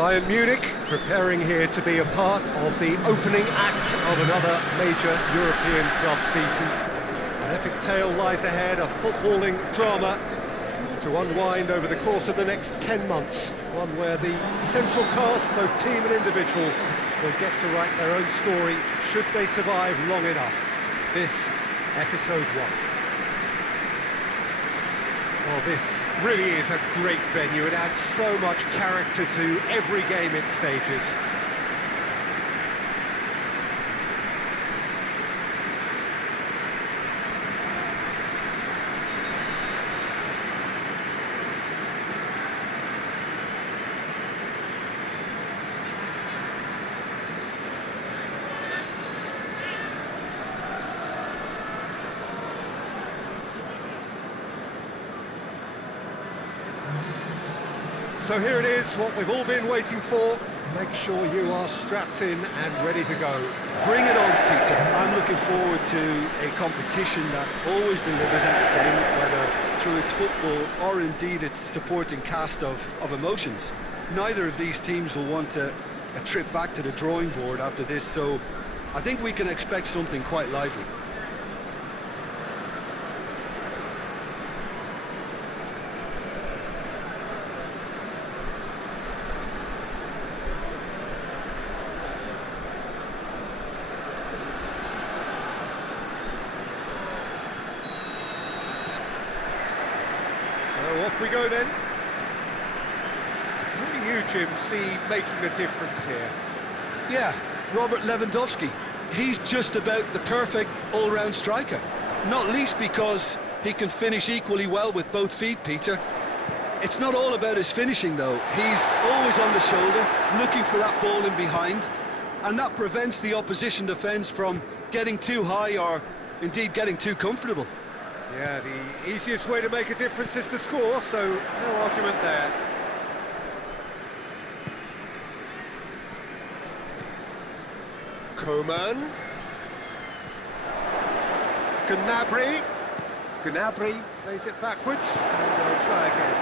Bayern Munich preparing here to be a part of the opening act of another major European club season. An epic tale lies ahead, a footballing drama to unwind over the course of the next 10 months. One where the central cast, both team and individual, will get to write their own story should they survive long enough. This, episode 1. Well, this really is a great venue. It adds so much character to every game it stages. So here it is, what we've all been waiting for. Make sure you are strapped in and ready to go. Bring it on, Peter. I'm looking forward to a competition that always delivers entertainment, whether through its football or indeed its supporting cast of emotions. Neither of these teams will want a trip back to the drawing board after this, so I think we can expect something quite lively. So off we go then. How do you, Jim, see making the difference here? Yeah, Robert Lewandowski. He's just about the perfect all-round striker. Not least because he can finish equally well with both feet, Peter. It's not all about his finishing, though. He's always on the shoulder, looking for that ball in behind, and that prevents the opposition defence from getting too high or indeed getting too comfortable. Yeah, the easiest way to make a difference is to score, so no argument there. Coman. Gnabry plays it backwards, and they'll try again.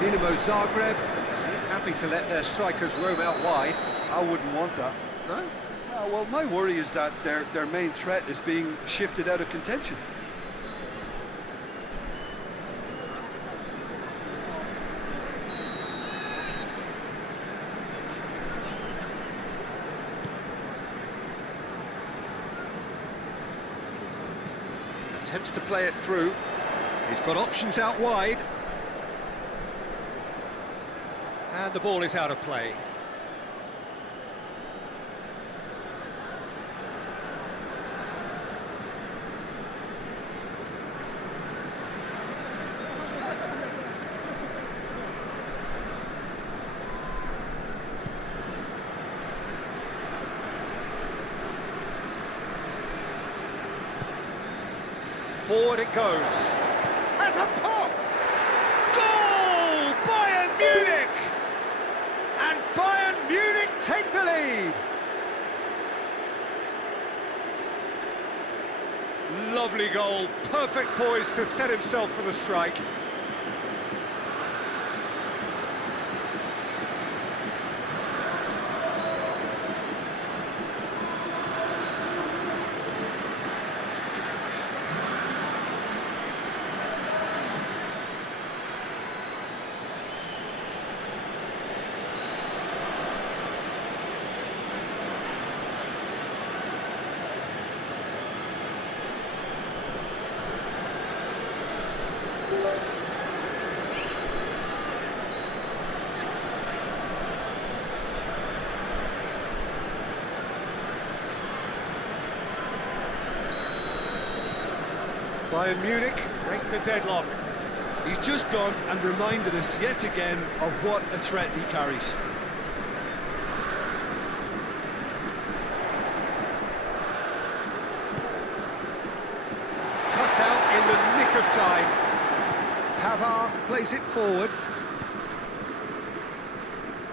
Dinamo Zagreb seem happy to let their strikers roam out wide. I wouldn't want that. No? Well, my worry is that their main threat is being shifted out of contention. Attempts to play it through. He's got options out wide. And the ball is out of play. Forward it goes. Has a pop! Goal! Bayern Munich! And Bayern Munich take the lead! Lovely goal. Perfect poise to set himself for the strike. Bayern Munich break the deadlock. He's just gone and reminded us yet again of what a threat he carries. Cut out in the nick of time. Pavard plays it forward.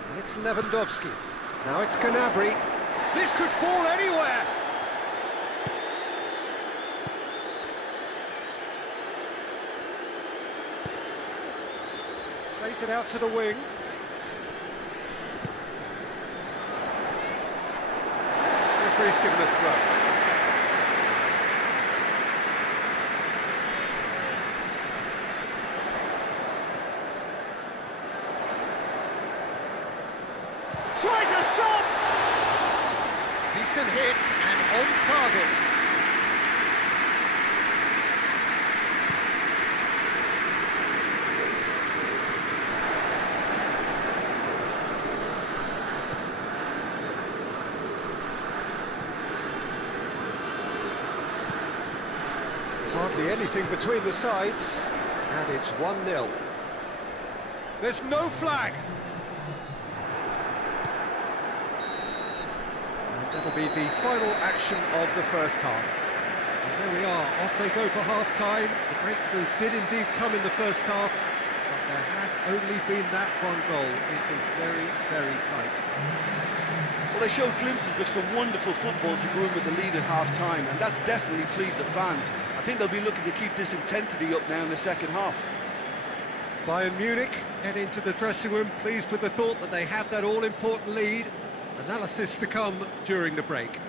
And it's Lewandowski. Now it's Gnabry. This could fall anywhere. it out to the wing. Referee's given a throw. Tries a shot! Decent hit and on target. Hardly anything between the sides, and it's 1-0. There's no flag. That'll be the final action of the first half. And there we are, off they go for half-time. The breakthrough did indeed come in the first half, but there has only been that one goal. It was very, very tight. Well, they showed glimpses of some wonderful football to go in with the lead at half-time, and that's definitely pleased the fans. I think they'll be looking to keep this intensity up now in the second half. Bayern Munich head into the dressing room, pleased with the thought that they have that all-important lead. Analysis to come during the break.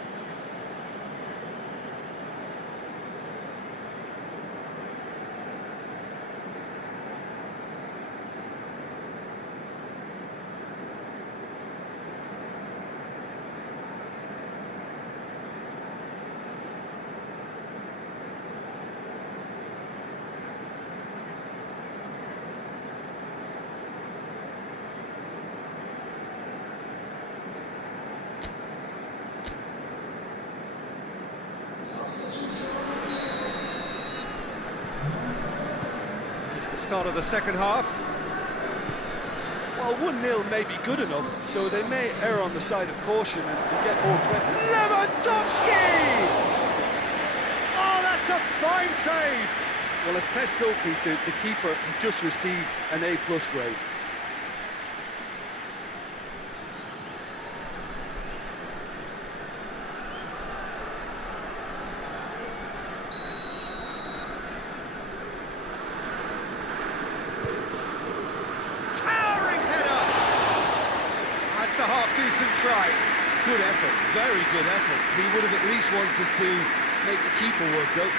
Start of the second half. Well, 1-0 may be good enough, so they may err on the side of caution and get more credit. Lewandowski! Oh, that's a fine save! Well, as test goalkeeper, the keeper has just received an A+ grade. A half-decent try. Good effort, very good effort. He would have at least wanted to make the keeper work, though.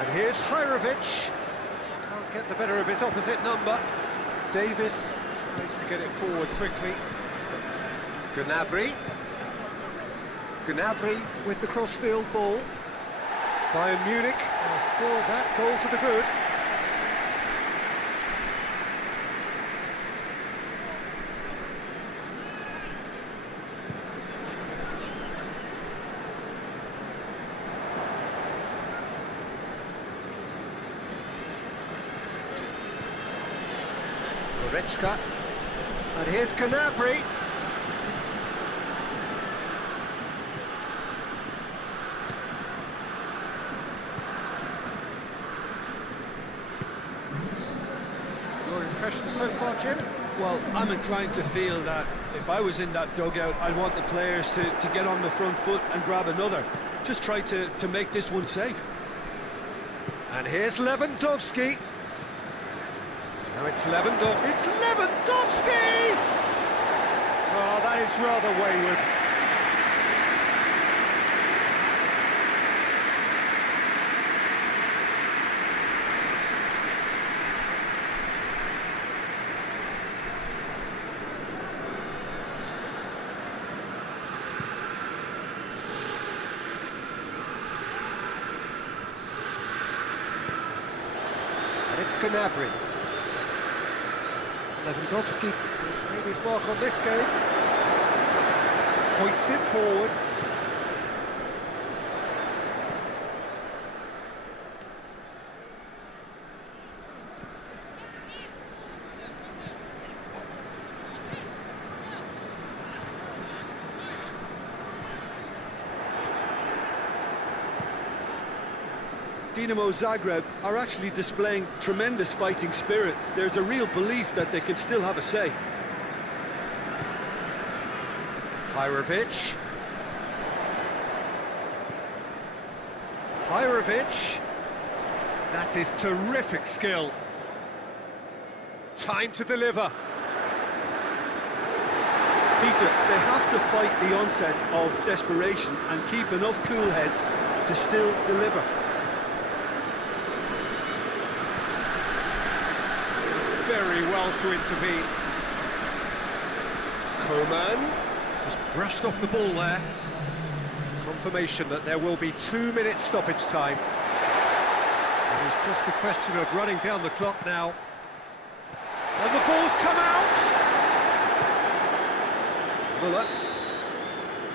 And here's Hirovic. Get the better of his opposite number. Davis tries to get it forward quickly. Gnabry with the crossfield ball. Bayern Munich still that goal to the good. Goretzka, and here's Gnabry. Your impressions so far, Jim? Well, I'm inclined to feel that if I was in that dugout, I'd want the players to get on the front foot and grab another. Just try to make this one safe. And here's Lewandowski. Now it's Lewandowski. It's Lewandowski! Oh, that is rather wayward. And it's Gnabry. Lewandowski has made his mark on this game. Hoists it forward. Dinamo Zagreb are actually displaying tremendous fighting spirit. There's a real belief that they can still have a say. Hajrovic. That is terrific skill. Time to deliver. Peter, they have to fight the onset of desperation and keep enough cool heads to still deliver. Very well to intervene. Coman has brushed off the ball there. Confirmation that there will be 2 minutes stoppage time. It is just a question of running down the clock now. And the ball's come out! Muller.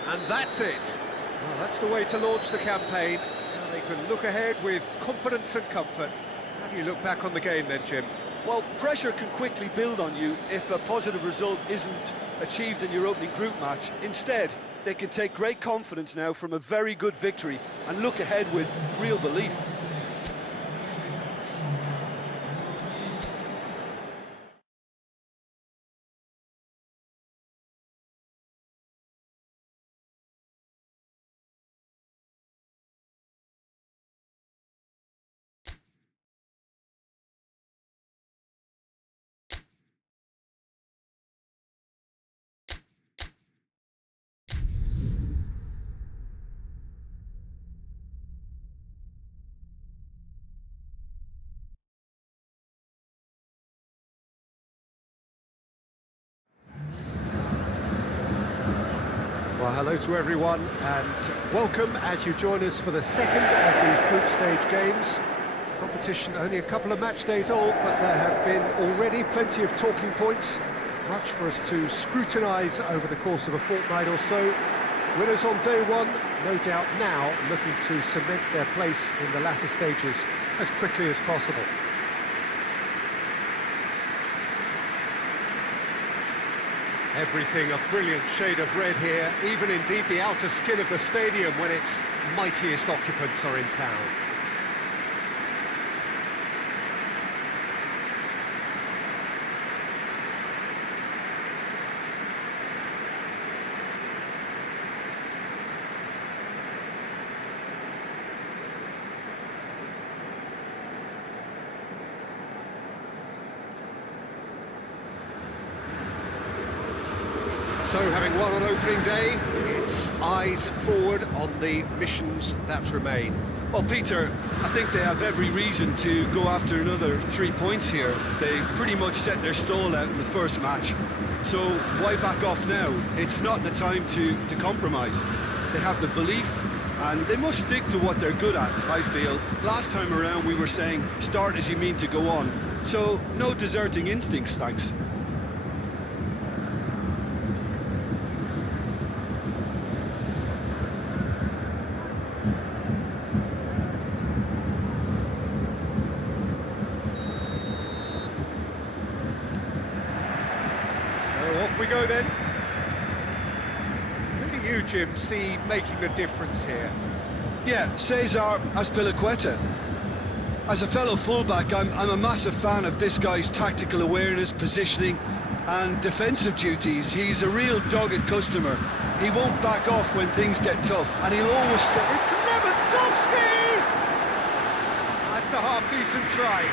And that's it. Well, that's the way to launch the campaign. Now they can look ahead with confidence and comfort. How do you look back on the game then, Jim? Well, pressure can quickly build on you if a positive result isn't achieved in your opening group match. Instead, they can take great confidence now from a very good victory and look ahead with real belief. Well, hello to everyone and welcome as you join us for the second of these group stage games. Competition only a couple of match days old, but there have been already plenty of talking points, much for us to scrutinise over the course of a fortnight or so. Winners on day one, no doubt now looking to cement their place in the latter stages as quickly as possible. Everything a brilliant shade of red here, even indeed the outer skin of the stadium when its mightiest occupants are in town. So, having won on opening day, it's eyes forward on the missions that remain. Well, Peter, I think they have every reason to go after another 3 points here. They pretty much set their stall out in the first match. So, why back off now? It's not the time to compromise. They have the belief, and they must stick to what they're good at, I feel. Last time around, we were saying, start as you mean to go on. So, no deserting instincts, thanks. Off we go then. Who do you, Jim, see making the difference here? Yeah, Cesar Azpilicueta. As a fellow fullback, I'm a massive fan of this guy's tactical awareness, positioning and defensive duties. He's a real dogged customer. He won't back off when things get tough, and he'll always stay. It's Lewandowski! That's a half-decent try.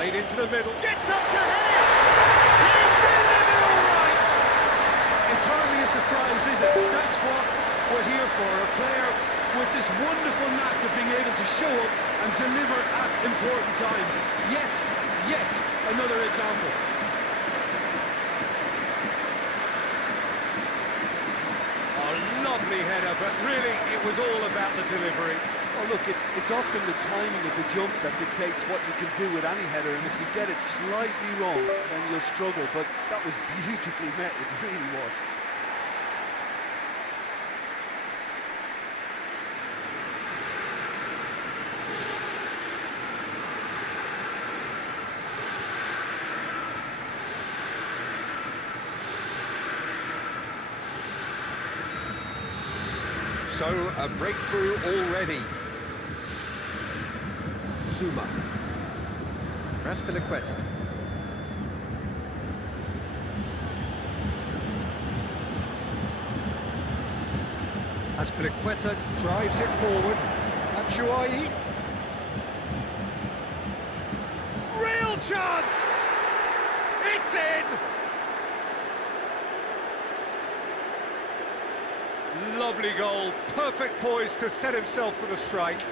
Played into the middle, gets up to head it! He's delivered all right! It's hardly a surprise, is it? That's what we're here for, a player with this wonderful knack of being able to show up and deliver at important times. Yet another example. A lovely header, but really it was all about the delivery. Oh, look, it's often the timing of the jump that dictates what you can do with any header, and if you get it slightly wrong, then you'll struggle, but that was beautifully met, it really was. So, a breakthrough already. Zuma. Raspilicueta. Aspilicueta drives it forward. Batshuayi. Real chance! It's in! Lovely goal, perfect poise to set himself for the strike.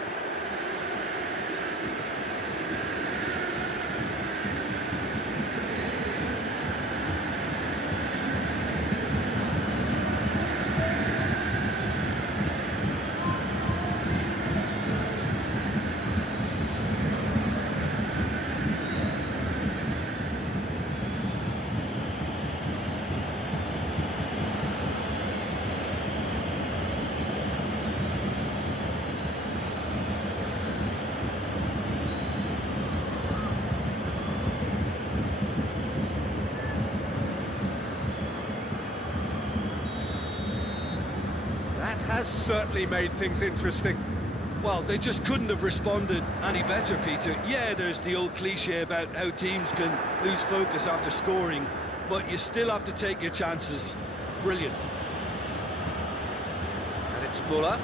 Has certainly made things interesting. Well, they just couldn't have responded any better, Peter. Yeah, there's the old cliche about how teams can lose focus after scoring, but you still have to take your chances. Brilliant. And it's Muller.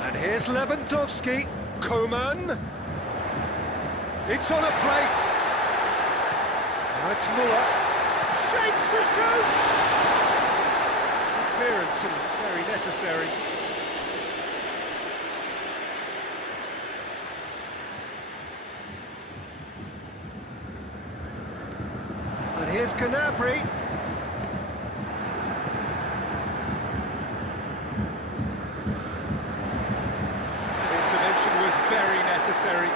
And here's Lewandowski. Coman. It's on a plate. Now it's Muller. Shapes to shoot! Clearance and very necessary. And here's Gnabry. The intervention was very necessary.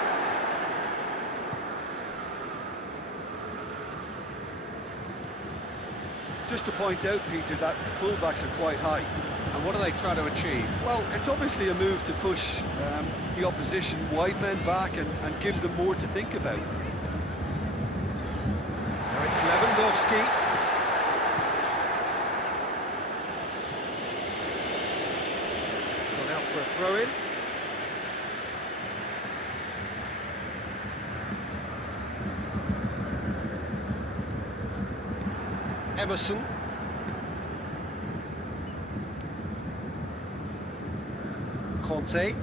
Just to point out, Peter, that the fullbacks are quite high. And what are they trying to achieve? Well, it's obviously a move to push the opposition wide men back and give them more to think about. Now it's Lewandowski. He's gone out for a throw-in. Emerson. Conte.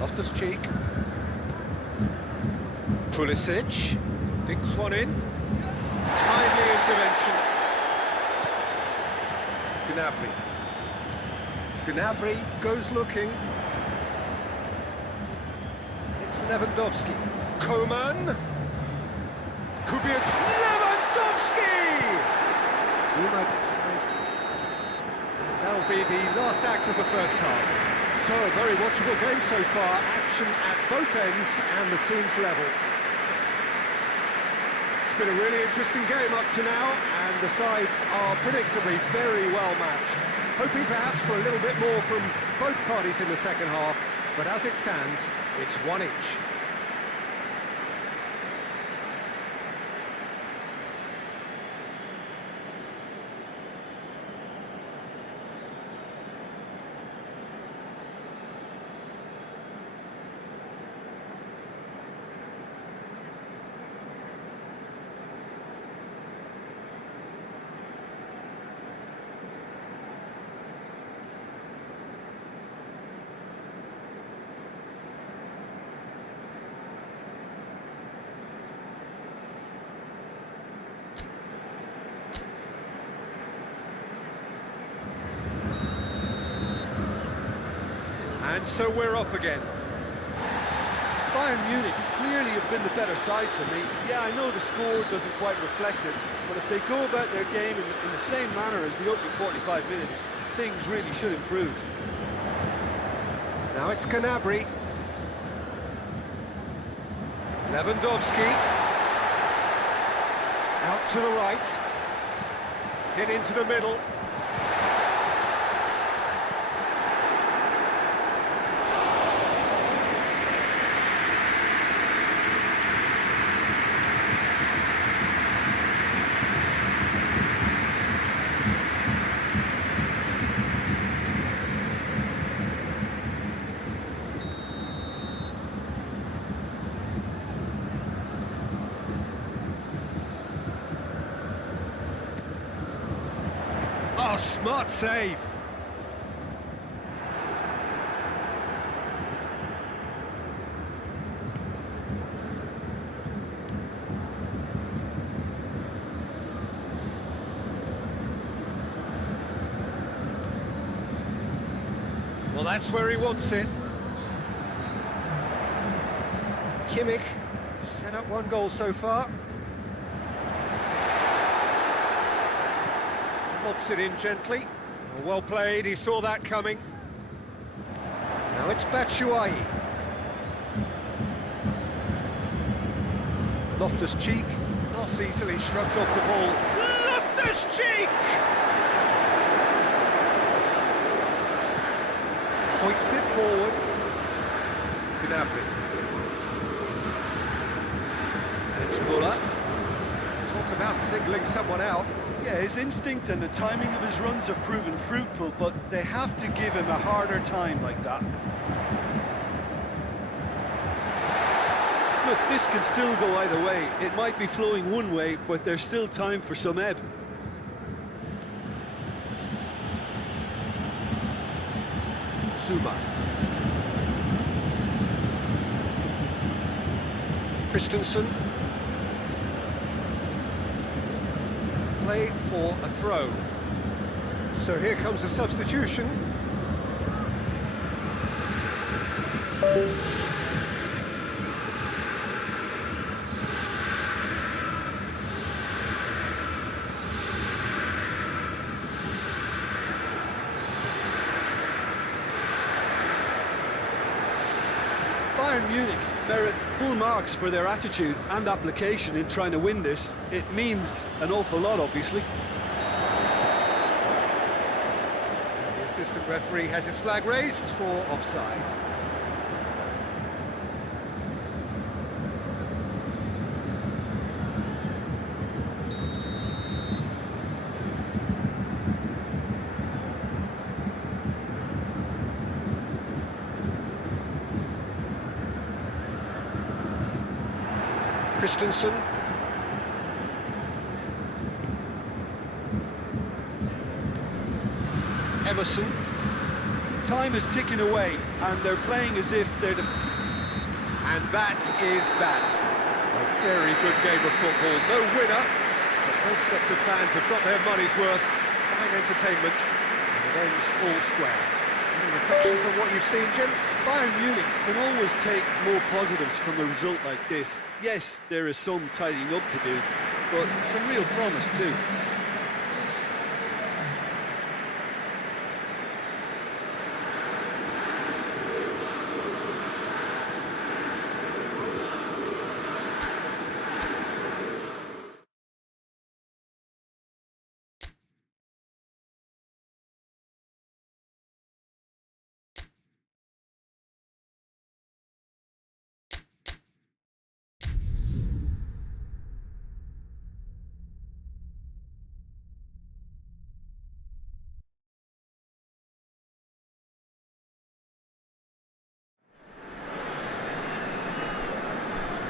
Loftus-Cheek. Pulisic. Dinks one in. Timely intervention. Gnabry. Gnabry goes looking. It's Lewandowski. Coman. Kubiak. Lewandowski! Zuma tries to... That'll be the last act of the first half. So, a very watchable game so far. Action at both ends and the team's level. It's been a really interesting game up to now, and the sides are predictably very well matched. Hoping perhaps for a little bit more from both parties in the second half, but as it stands, it's one each. And so we're off again. Bayern Munich clearly have been the better side for me. Yeah, I know the score doesn't quite reflect it, but if they go about their game in the same manner as the opening 45 minutes, things really should improve. Now it's Gnabry. Lewandowski. Out to the right. Hit into the middle. Oh, smart save. Well, that's where he wants it. Kimmich set up one goal so far. Lobs it in gently. Well played, he saw that coming. Now it's Batshuayi. Loftus-Cheek, not easily shrugged off the ball. Loftus-Cheek! Hoists it forward. Gnabry. And it's Muller. Talk about singling someone out. Yeah, his instinct and the timing of his runs have proven fruitful, but they have to give him a harder time like that. Look, this can still go either way. It might be flowing one way, but there's still time for some ebb. Zuma. Christensen. Play for a throw. So here comes a substitution. Bayern Munich merit full marks for their attitude and application in trying to win this. It means an awful lot, obviously. The assistant referee has his flag raised for offside. Christensen. Emerson. Time is ticking away, and they're playing as if they're And that is that. A very good game of football. No winner, but both sets of fans have got their money's worth. Fine entertainment, and it ends all square. Any reflections on what you've seen, Jim? Bayern Munich can always take more positives from a result like this. Yes, there is some tidying up to do, but some real promise too.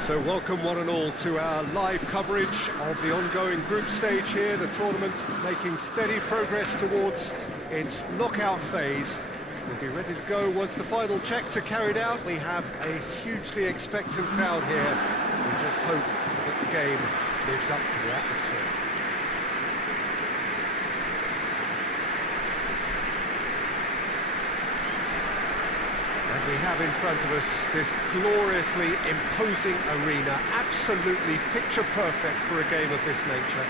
So welcome one and all to our live coverage of the ongoing group stage here, the tournament making steady progress towards its knockout phase. We'll be ready to go once the final checks are carried out. We have a hugely expectant crowd here. We just hope that the game lives up to the atmosphere. And we have in front of us this gloriously imposing arena, absolutely picture perfect for a game of this nature.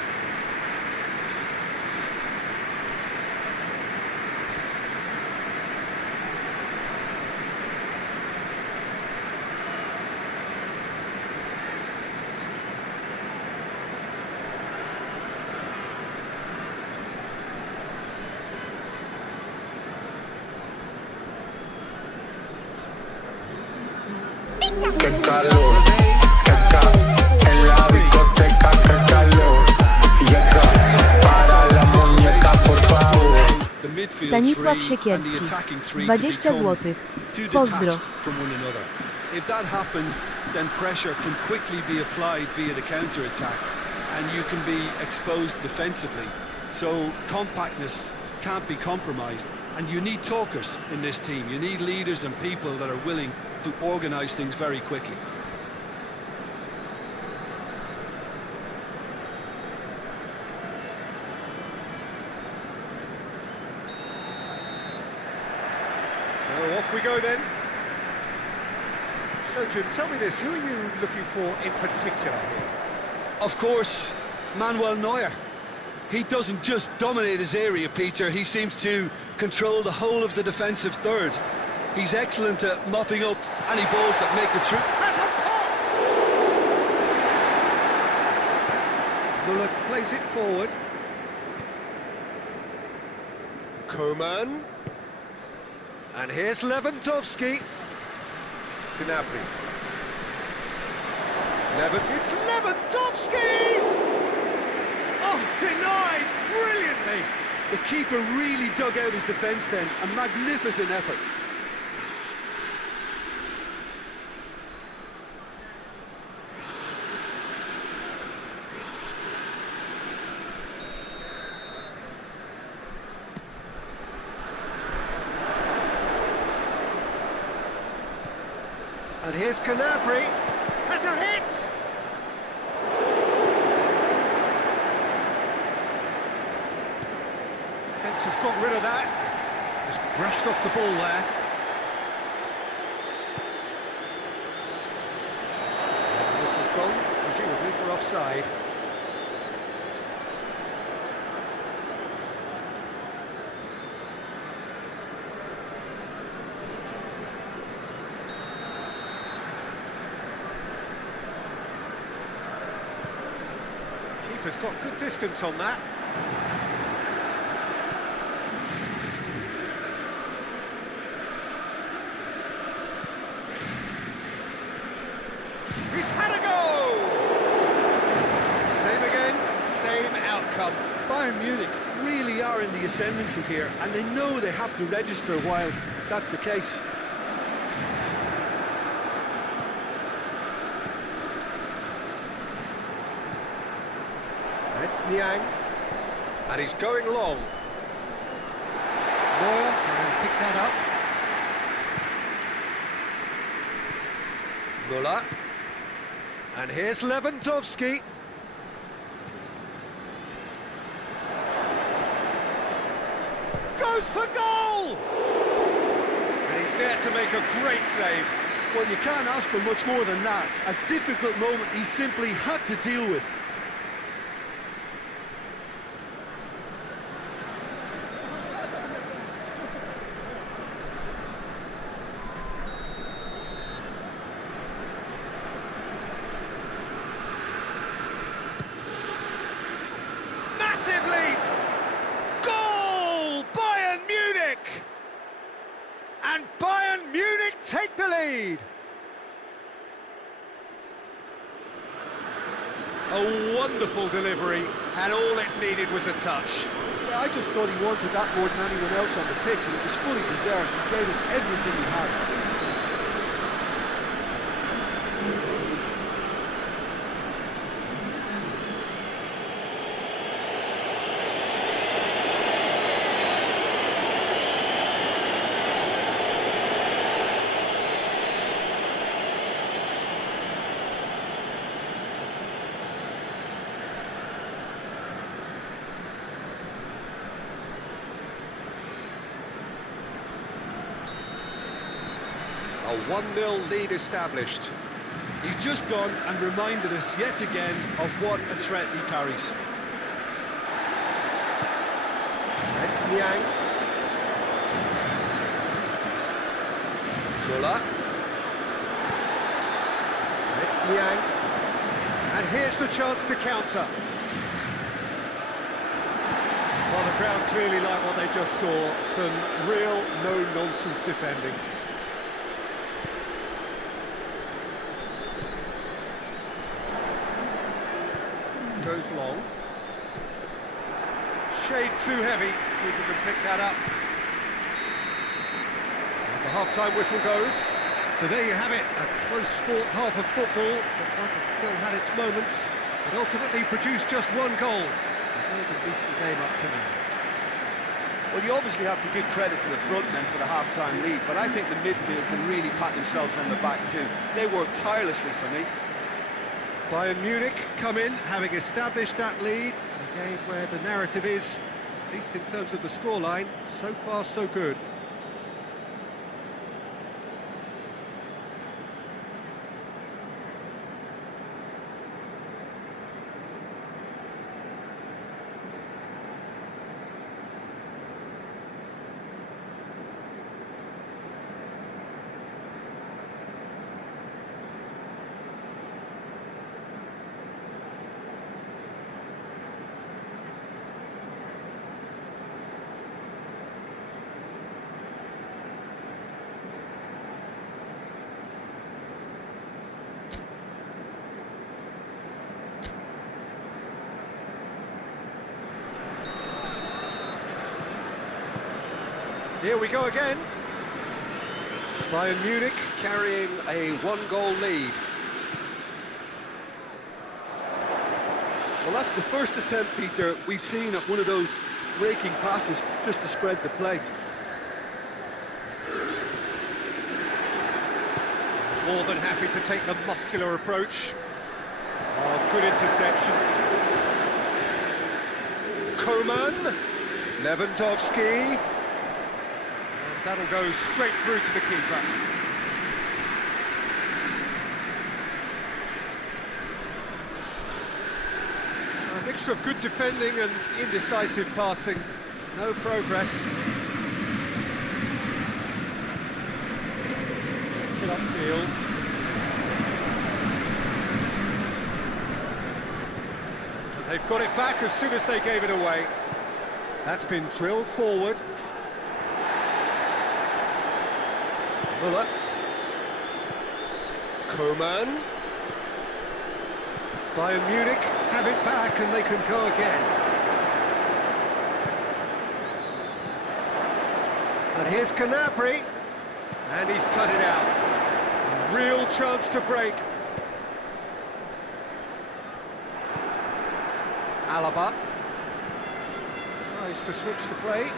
qué calor, en la discoteca, qué calor. Llega para la muñeca, por favor. Stanisław Siekierski, 20 zł. Pozdro. If that happens, then pressure can quickly be applied via the counter-attack and you can be exposed defensively. So compactness can't be compromised, and you need talkers in this team. You need leaders and people that are willing to organise things very quickly. So off we go then. So Jim, tell me this, who are you looking for in particular here? Of course, Manuel Neuer. He doesn't just dominate his area, Peter, he seems to control the whole of the defensive third. He's excellent at mopping up any balls that make it through. That's a pop! Muller plays it forward. Koeman. And here's Lewandowski. Gnabry. It's Lewandowski! Oh, denied brilliantly! The keeper really dug out his defence then, a magnificent effort. And here's Gnabry. Has a hit! Defence has got rid of that. Just brushed off the ball there. And this has gone, presumably for offside. Keeper's got good distance on that. He's had a go! Same again, same outcome. Bayern Munich really are in the ascendancy here, and they know they have to register while that's the case. And it's Niang, and he's going long. Neuer can pick that up. Muller. And here's Lewandowski. Goes for goal! And he's there to make a great save. Well, you can't ask for much more than that. A difficult moment he simply had to deal with. Massive leap! Goal! Bayern Munich! And Bayern Munich take the lead! A wonderful delivery, and all it needed was a touch. Yeah, I just thought he wanted that more than anyone else on the pitch, and it was fully deserved. He gave it everything he had. A 1-0 lead established. He's just gone and reminded us yet again of what a threat he carries. It's Niang. Muller. It's Niang. And here's the chance to counter. Well, the crowd clearly like what they just saw. Some real no-nonsense defending. goes long. Shade too heavy, people can pick that up. And the half-time whistle goes. So there you have it, a close-fought half of football, but one that still had its moments, but ultimately produced just one goal. A very decent game up to now. Well, you obviously have to give credit to the front men for the half-time lead, but I think the midfield can really pat themselves on the back too. They worked tirelessly for me. Bayern Munich come in, having established that lead. A game where the narrative is, at least in terms of the scoreline, so far so good. Here we go again. Bayern Munich carrying a one-goal lead. Well, that's the first attempt, Peter, we've seen at one of those raking passes just to spread the play. More than happy to take the muscular approach. Oh, good interception. Coman, Lewandowski. That'll go straight through to the keeper. A mixture of good defending and indecisive passing. No progress. Gets it upfield. And they've got it back as soon as they gave it away. That's been drilled forward. Müller. Coman. Bayern Munich have it back and they can go again. And here's Gnabry. And he's cut it out. A real chance to break. Alaba. Tries to switch the play.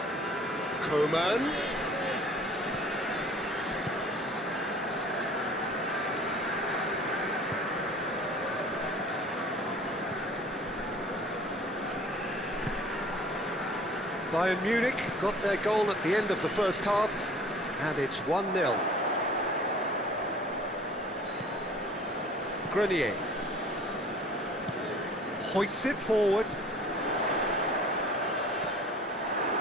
Coman. Bayern Munich got their goal at the end of the first half, and it's 1-0. Grenier hoists it forward.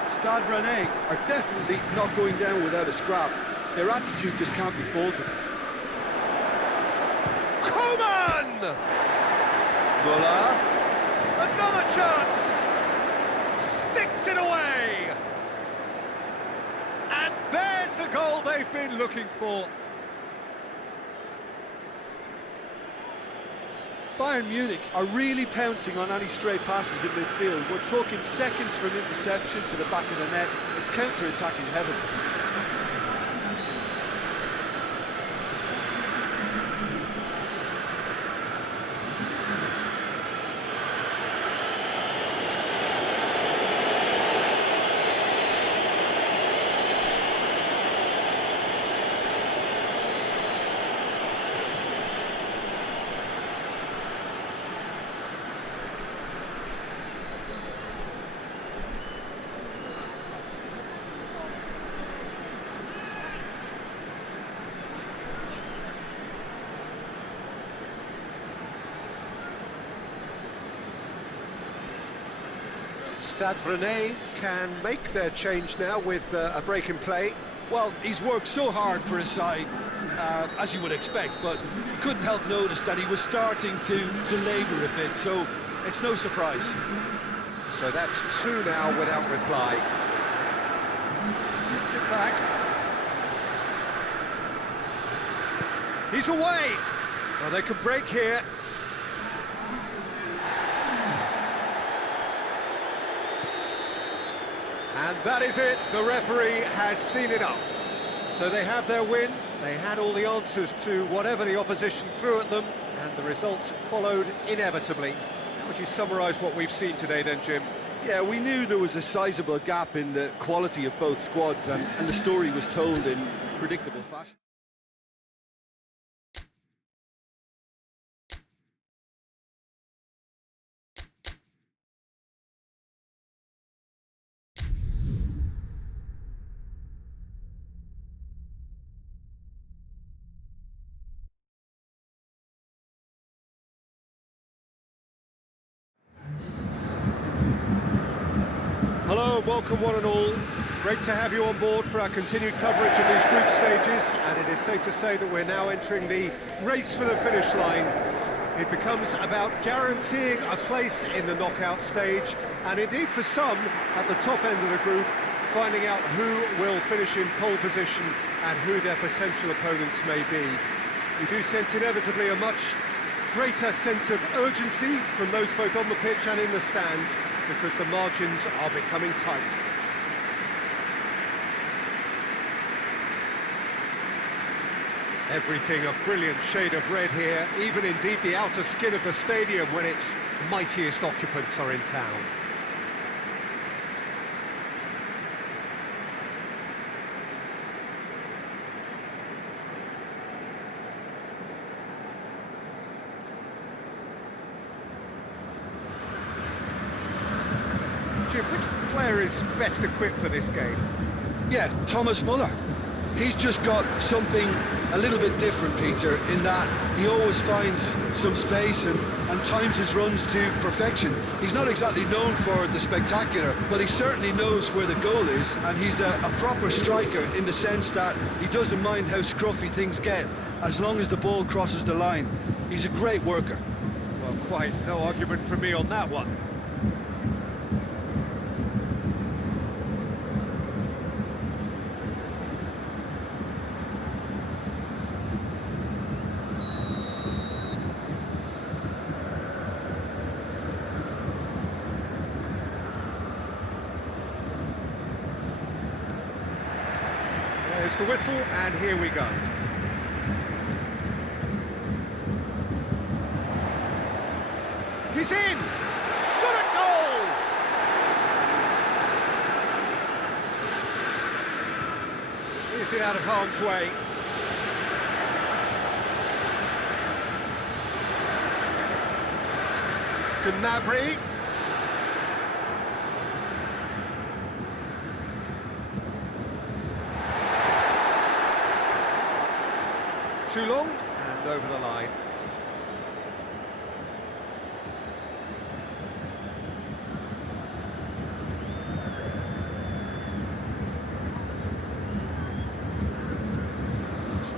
Stade Rennais are definitely not going down without a scrap. Their attitude just can't be faulted. Coman! Müller, another chance! Sticks it away! And there's the goal they've been looking for. Bayern Munich are really pouncing on any stray passes in midfield. We're talking seconds from interception to the back of the net. It's counter-attacking heaven. Stade Rennais can make their change now with a break in play. Well, he's worked so hard for his side, as you would expect, but couldn't help notice that he was starting to labour a bit, so it's no surprise. So that's 2 now without reply. Gets it back. He's away! Well, they could break here. And that is it, the referee has seen enough. So they have their win, they had all the answers to whatever the opposition threw at them, and the result followed inevitably. How would you summarise what we've seen today then, Jim? Yeah, we knew there was a sizable gap in the quality of both squads, and the story was told in predictable fashion. Hello, welcome one and all. Great to have you on board for our continued coverage of these group stages, and it is safe to say that we're now entering the race for the finish line. It becomes about guaranteeing a place in the knockout stage, and indeed for some, at the top end of the group, finding out who will finish in pole position and who their potential opponents may be. We do sense inevitably a much greater sense of urgency from those both on the pitch and in the stands, because the margins are becoming tight. Everything a brilliant shade of red here, even indeed the outer skin of the stadium when its mightiest occupants are in town. Jim, which player is best equipped for this game? Yeah, Thomas Muller. He's just got something a little bit different, Peter, in that he always finds some space and times his runs to perfection. He's not exactly known for the spectacular, but he certainly knows where the goal is, and he's a proper striker in the sense that he doesn't mind how scruffy things get, as long as the ball crosses the line. He's a great worker. Well, quite no argument from me on that one. There's the whistle, and here we go. He's in! Shot at goal! Is it out of harm's way? Gnabry. Too long, and over the line.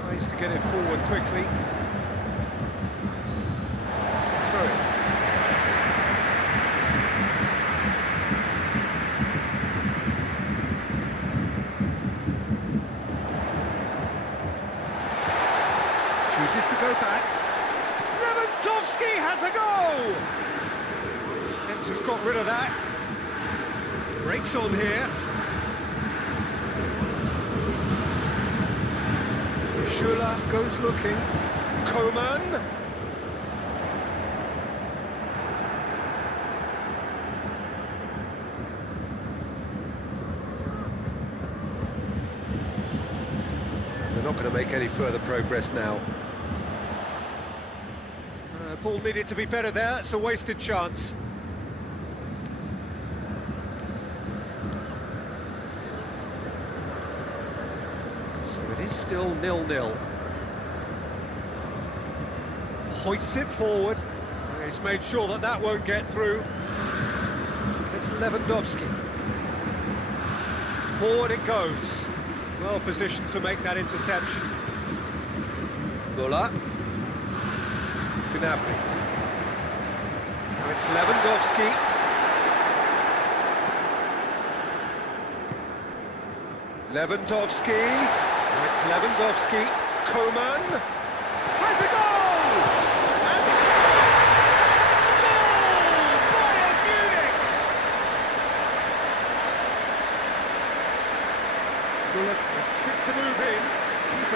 Tries to get it forward quickly. Through it. Chooses to go back. Lewandowski has a goal! Defence has got rid of that. Breaks on here. Schuller goes looking. Coman. They're not going to make any further progress now. Ball needed to be better there, it's a wasted chance. So it is still 0-0. Hoists it forward. He's made sure that that won't get through. It's Lewandowski. Forward it goes. Well positioned to make that interception. Muller. Gnabry. Now it's Lewandowski. Lewandowski. Now it's Lewandowski. Coman has a goal! And goal! Bayern Munich!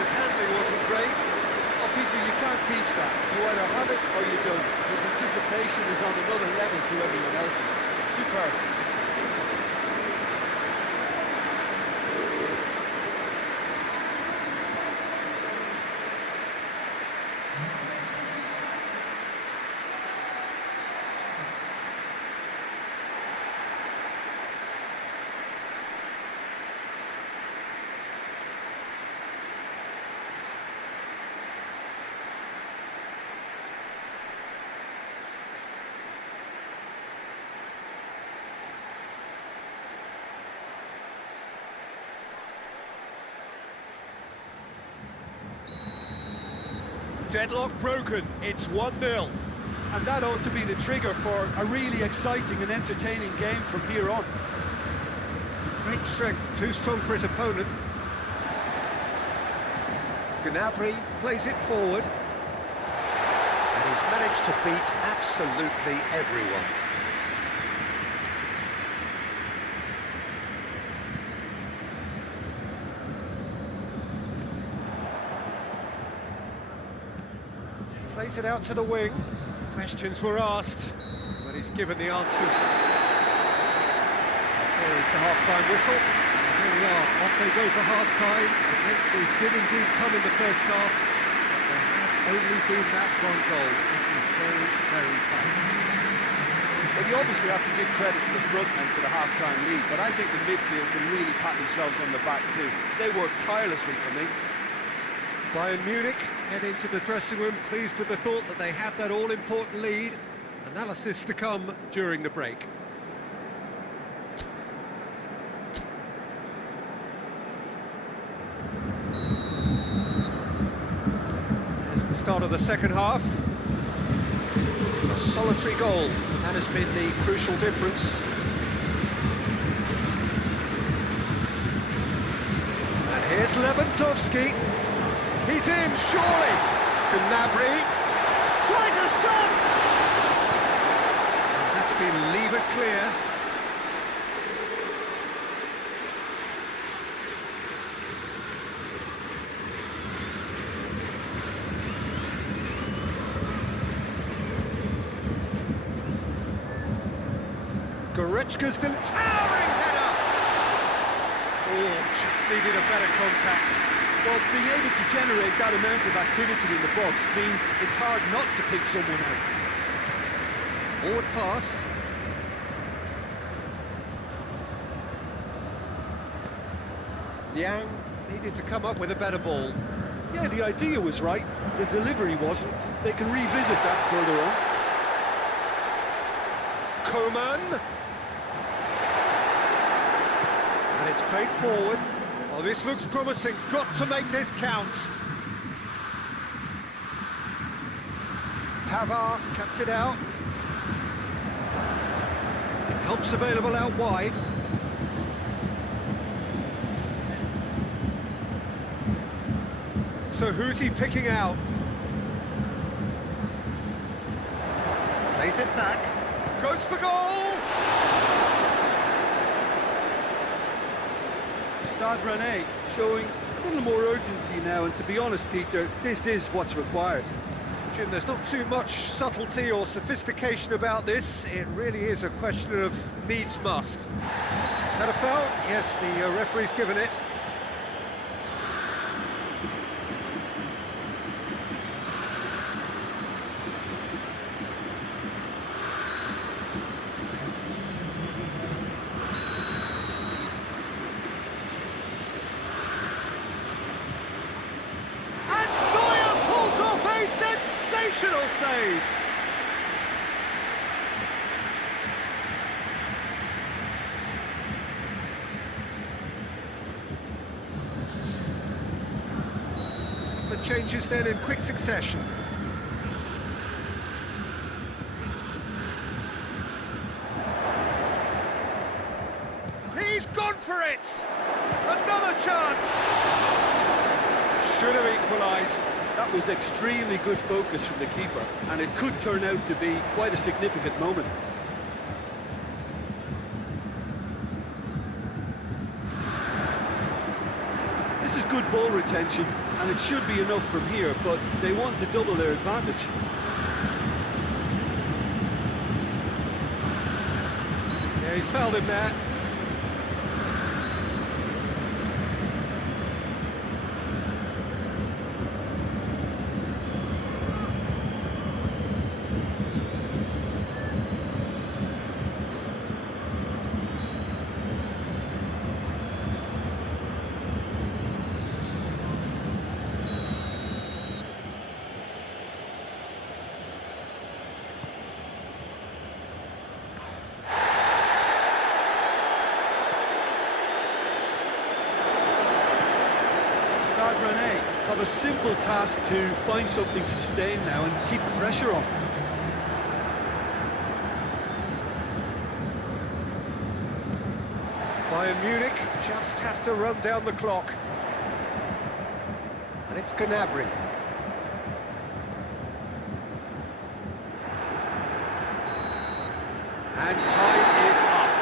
His handling wasn't great. Oh, Peter, you can't teach that. You either have it or you don't. His anticipation is on another level to everyone else's. Superb. Deadlock broken, it's 1-0. And that ought to be the trigger for a really exciting and entertaining game from here on. Great strength, too strong for his opponent. Gnabry plays it forward. And he's managed to beat absolutely everyone. Plays it out to the wing. Questions were asked, but he's given the answers. There is the half-time whistle. Here we are, off they go for half-time. The victory did indeed come in the first half, but there has only been that one goal. It is very, very tight. Well, you obviously have to give credit to the front men for the half-time lead, but I think the midfield can really pat themselves on the back too. They worked tirelessly for me. Bayern Munich head into the dressing room pleased with the thought that they have that all-important lead. Analysis to come during the break. There's the start of the second half. A solitary goal, that has been the crucial difference. And here's Lewandowski. He's in, surely. Gnabry tries a shot! And that's been levered clear. Goretzka's towering header! Oh, just needed a better contact. Well, being able to generate that amount of activity in the box means it's hard not to pick someone out. Forward pass. Yang needed to come up with a better ball. Yeah, the idea was right. The delivery wasn't. They can revisit that further on. Coman. And it's played forward. Oh, this looks promising. Got to make this count. Pavard cuts it out. Help's available out wide. So who's he picking out? Plays it back. Goes for goal! Stade Rennais showing a little more urgency now, and to be honest, Peter, this is what's required. Jim, there's not too much subtlety or sophistication about this. It really is a question of needs must. Had a foul? Yes, the referee's given it. Sensational save! The changes then in quick succession. He's gone for it! Another chance! Should have equalised. That was extremely good focus from the keeper, and it could turn out to be quite a significant moment. This is good ball retention, and it should be enough from here, but they want to double their advantage. Yeah, he's fouled him there. Rene have a simple task to find something sustained now and keep the pressure on. Bayern Munich just have to run down the clock. And it's Gnabry. And time is up.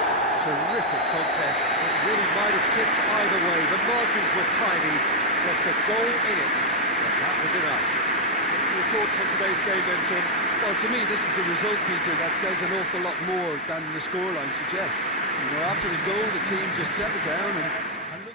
Terrific contest. It really might have tipped either way. The margins were tiny. Just a goal in it, but that was enough. What are your thoughts on today's game then, Tim? Well, to me, this is a result, Peter, that says an awful lot more than the scoreline suggests. You know, after the goal, the team just settled down and looked...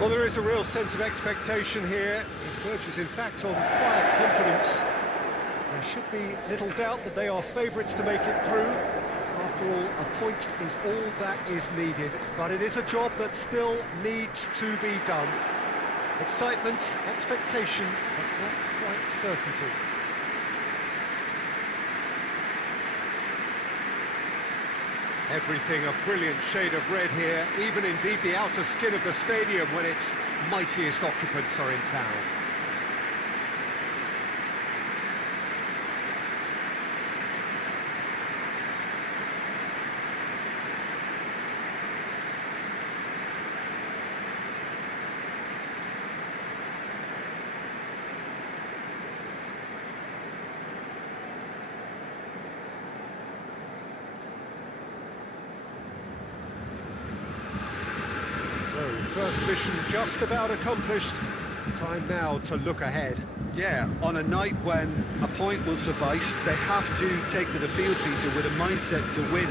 Well, there is a real sense of expectation here. It verges, in fact, on quiet confidence. There should be little doubt that they are favourites to make it through. After all, a point is all that is needed, but it is a job that still needs to be done. Excitement, expectation, but not quite certainty. Everything a brilliant shade of red here, even indeed the outer skin of the stadium when its mightiest occupants are in town. So, first mission just about accomplished. Time now to look ahead. Yeah, on a night when a point will suffice, they have to take to the field, Peter, with a mindset to win.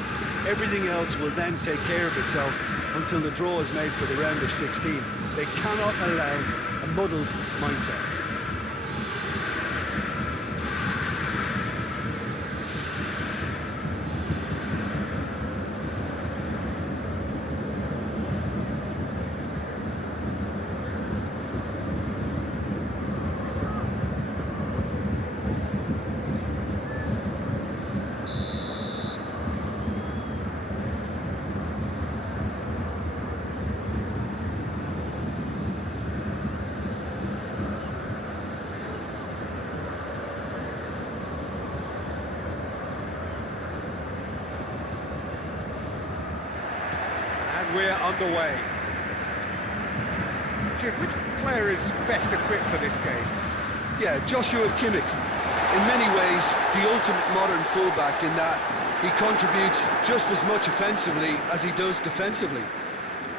Everything else will then take care of itself until the draw is made for the round of 16. They cannot allow a muddled mindset. We're underway. Jim, which player is best equipped for this game? Yeah, Joshua Kimmich. In many ways, the ultimate modern fullback in that he contributes just as much offensively as he does defensively.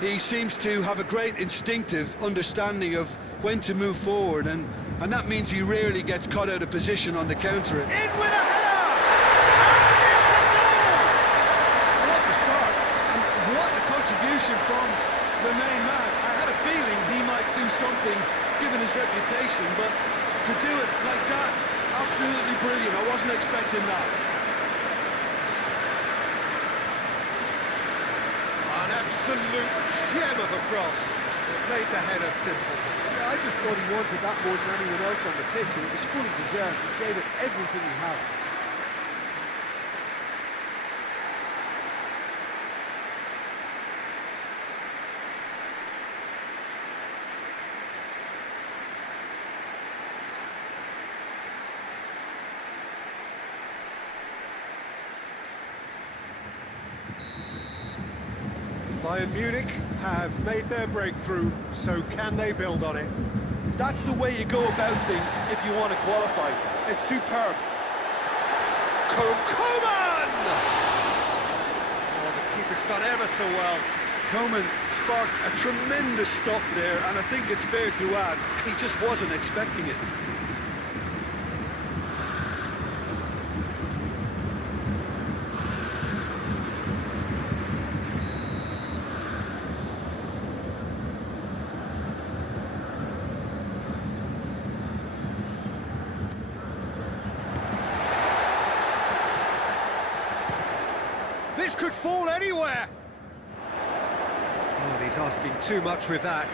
He seems to have a great instinctive understanding of when to move forward, and that means he rarely gets caught out of position on the counter. In with a header! And it's a goal! Well, that's a start. What a contribution from the main man. I had a feeling he might do something, given his reputation, but to do it like that, absolutely brilliant. I wasn't expecting that. An absolute gem of a cross. It made the header simple. Yeah, I just thought he wanted that more than anyone else on the pitch, and it was fully deserved. He gave it everything he had. Bayern Munich have made their breakthrough, so can they build on it? That's the way you go about things if you want to qualify. It's superb. Coman! Oh, the keeper's done ever so well. Coman sparked a tremendous stop there, and I think it's fair to add, he just wasn't expecting it. This could fall anywhere! Oh, he's asking too much with that.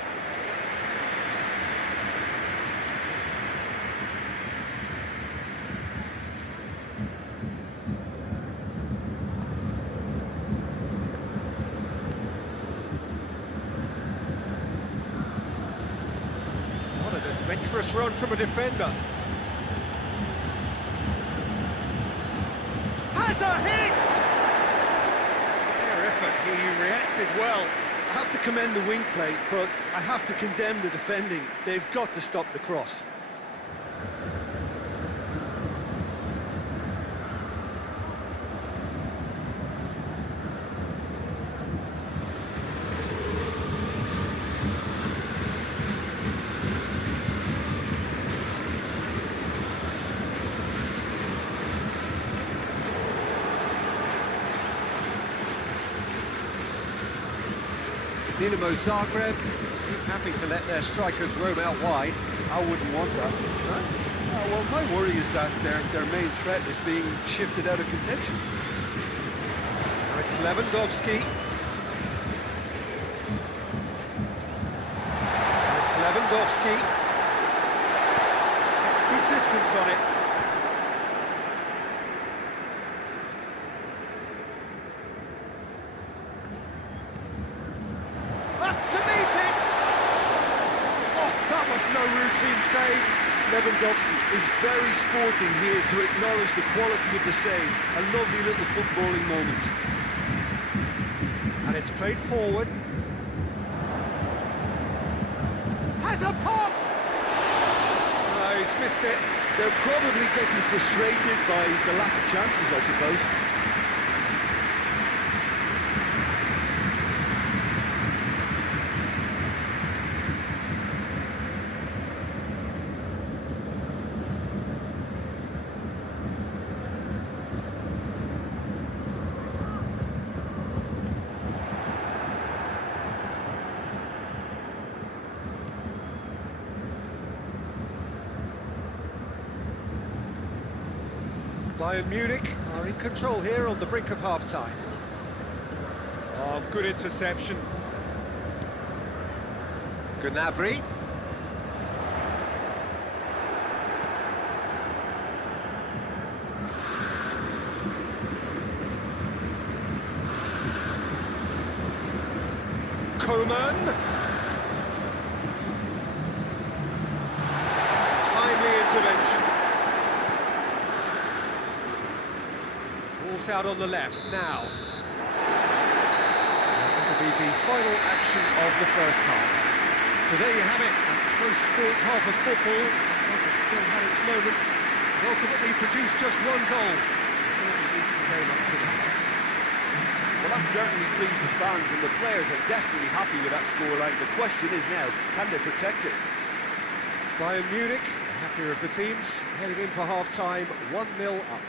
What an adventurous run from a defender. Has a hit! He reacted well. I have to commend the wing play, but I have to condemn the defending. They've got to stop the cross. Dinamo Zagreb seem happy to let their strikers roam out wide. I wouldn't want that. Huh? Well, my worry is that their main threat is being shifted out of contention. Now it's Lewandowski. It's Lewandowski. It's good distance on it. No routine save. Lewandowski is very sporting here to acknowledge the quality of the save. A lovely little footballing moment. And it's played forward. Has a pop! Oh, he's missed it. They're probably getting frustrated by the lack of chances, I suppose. Bayern Munich are in control here on the brink of half-time. Oh, good interception. Gnabry. Coman. Timely intervention. Ball's out on the left now. That'll be the final action of the first half. So there you have it, a close-fought half of football. But it still had its moments. It ultimately produced just one goal. Well, that certainly pleased the fans, and the players are definitely happy with that scoreline. The question is now, can they protect it? Bayern Munich, the happier of the teams, heading in for half-time, 1-0 up.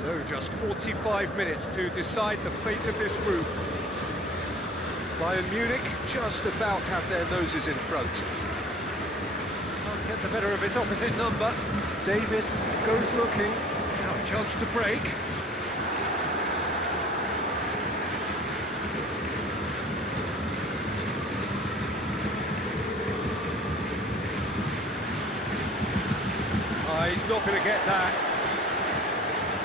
So just 45 minutes to decide the fate of this group. Bayern Munich just about have their noses in front. Can't get the better of his opposite number. Davis goes looking. Now a chance to break. He's not going to get that.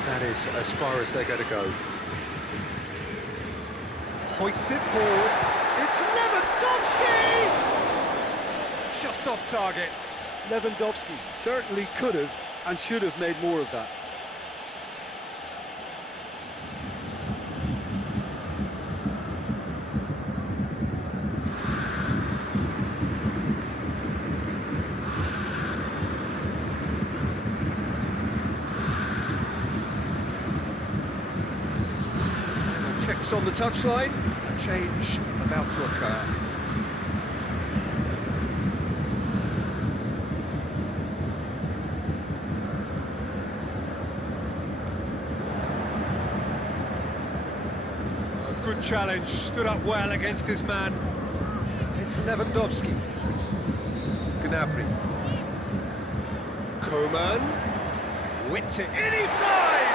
That is as far as they're going to go. Hoists it forward. It's Lewandowski! Just off target. Lewandowski certainly could have and should have made more of that. Checks on the touchline, a change about to occur. A good challenge, stood up well against his man. It's Lewandowski. Gnabry. Coman. Whipped it in, he flies!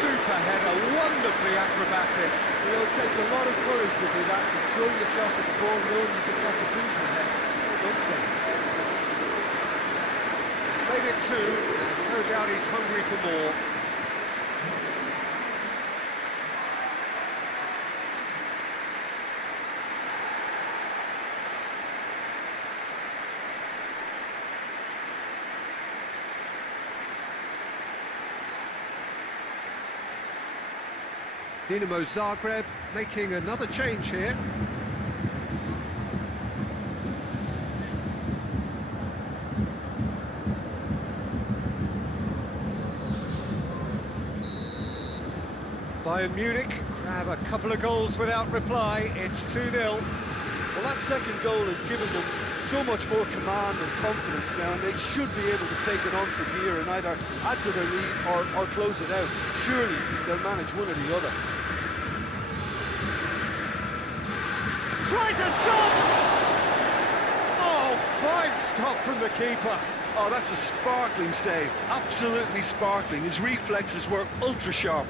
Super header, wonderfully acrobatic. You know, it takes a lot of courage to do that, to throw yourself at the ball knowing you can catch a boot in the head. Well done, sir. He's made it two, no doubt he's hungry for more. Dinamo Zagreb making another change here. Bayern Munich grab a couple of goals without reply. It's 2-0. Well, that second goal has given them so much more command and confidence now, and they should be able to take it on from here and either add to their lead or close it out. Surely they'll manage one or the other. Tries a shot! Oh, fine stop from the keeper. Oh, that's a sparkling save. Absolutely sparkling. His reflexes were ultra sharp.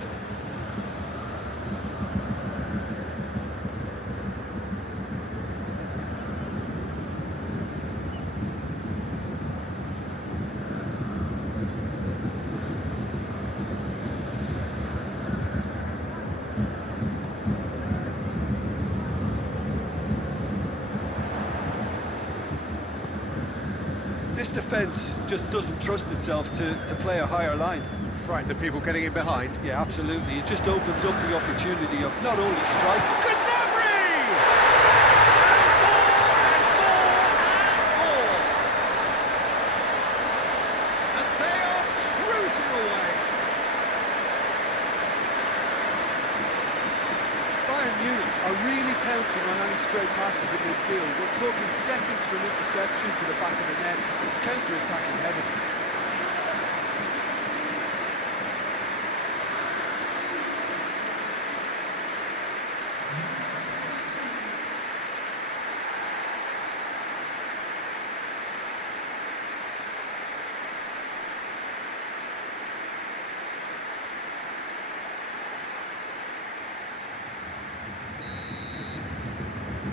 This defence just doesn't trust itself to play a higher line. Frightened of people getting in behind. Yeah, absolutely. It just opens up the opportunity of not only striking. Gnabry! And they are cruising away. Bayern Munich are really pouncing on any straight passes in midfield. We're talking seconds from interception to the back of the net. It's counter-attacking heavy.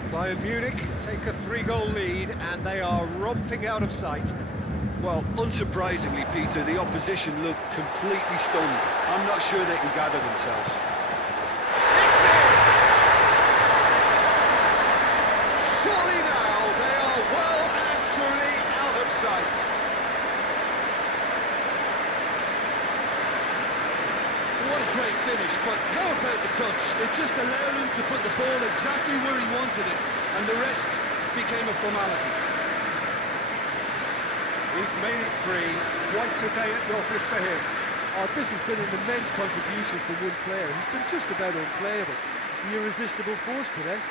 Bayern Munich take a 3-goal lead and they are romping out of sight. Well, unsurprisingly, Peter, the opposition look completely stunned. I'm not sure they can gather themselves. Surely now they are well and truly out of sight. What a great finish, but how about the touch? It just allowed him to put the ball exactly where he wanted it, and the rest became a formality. He's made it three, quite a day at the office for him. Oh, this has been an immense contribution from one player. He's been just about unplayable. The irresistible force today.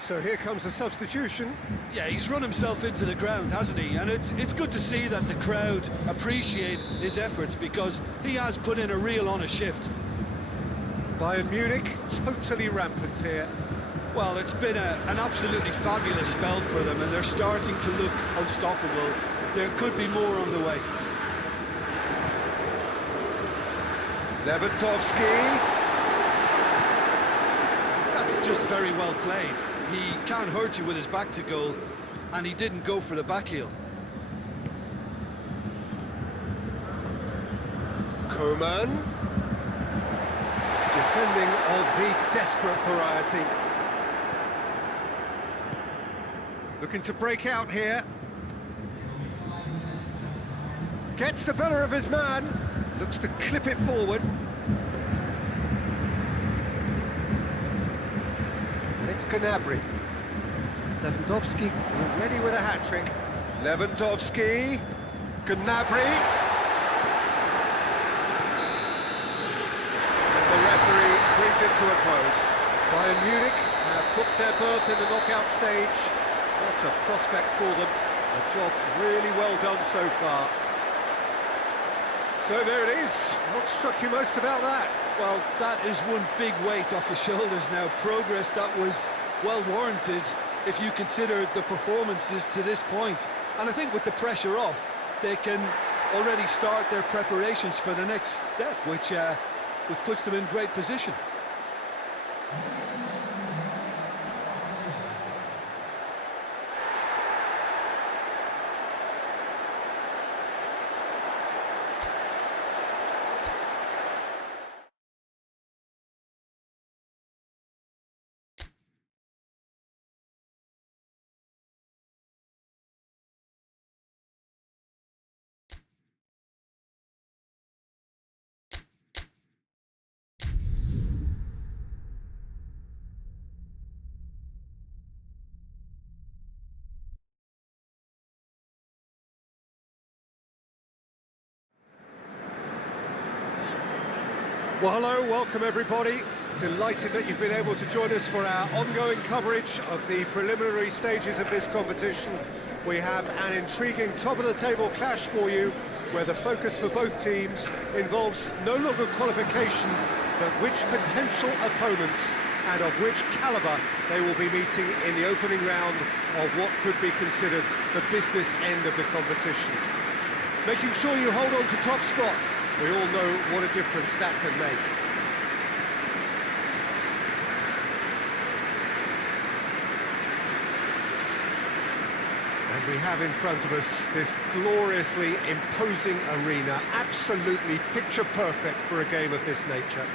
So here comes a substitution. Yeah, he's run himself into the ground, hasn't he? And it's good to see that the crowd appreciate his efforts, because he has put in a real honest shift. Bayern Munich, totally rampant here. Well, it's been an absolutely fabulous spell for them, and they're starting to look unstoppable. There could be more on the way. Lewandowski. That's just very well played. He can't hurt you with his back to goal, and he didn't go for the back heel. Koeman. Defending of the desperate variety. Looking to break out here. Gets the better of his man. Looks to clip it forward. And it's Gnabry. Lewandowski already with a hat-trick. Lewandowski. Gnabry. And the referee brings it to a close. Bayern Munich have booked their berth in the knockout stage. What a prospect for them. A job really well done so far. So there it is. What struck you most about that? Well, that is one big weight off your shoulders now. Progress that was well warranted if you consider the performances to this point. And I think with the pressure off, they can already start their preparations for the next step, which puts them in great position. Well, hello, welcome everybody. Delighted that you've been able to join us for our ongoing coverage of the preliminary stages of this competition. We have an intriguing top-of-the-table clash for you, where the focus for both teams involves no longer qualification, but which potential opponents and of which calibre they will be meeting in the opening round of what could be considered the business end of the competition. Making sure you hold on to top spot. We all know what a difference that can make. And we have in front of us this gloriously imposing arena, absolutely picture perfect for a game of this nature.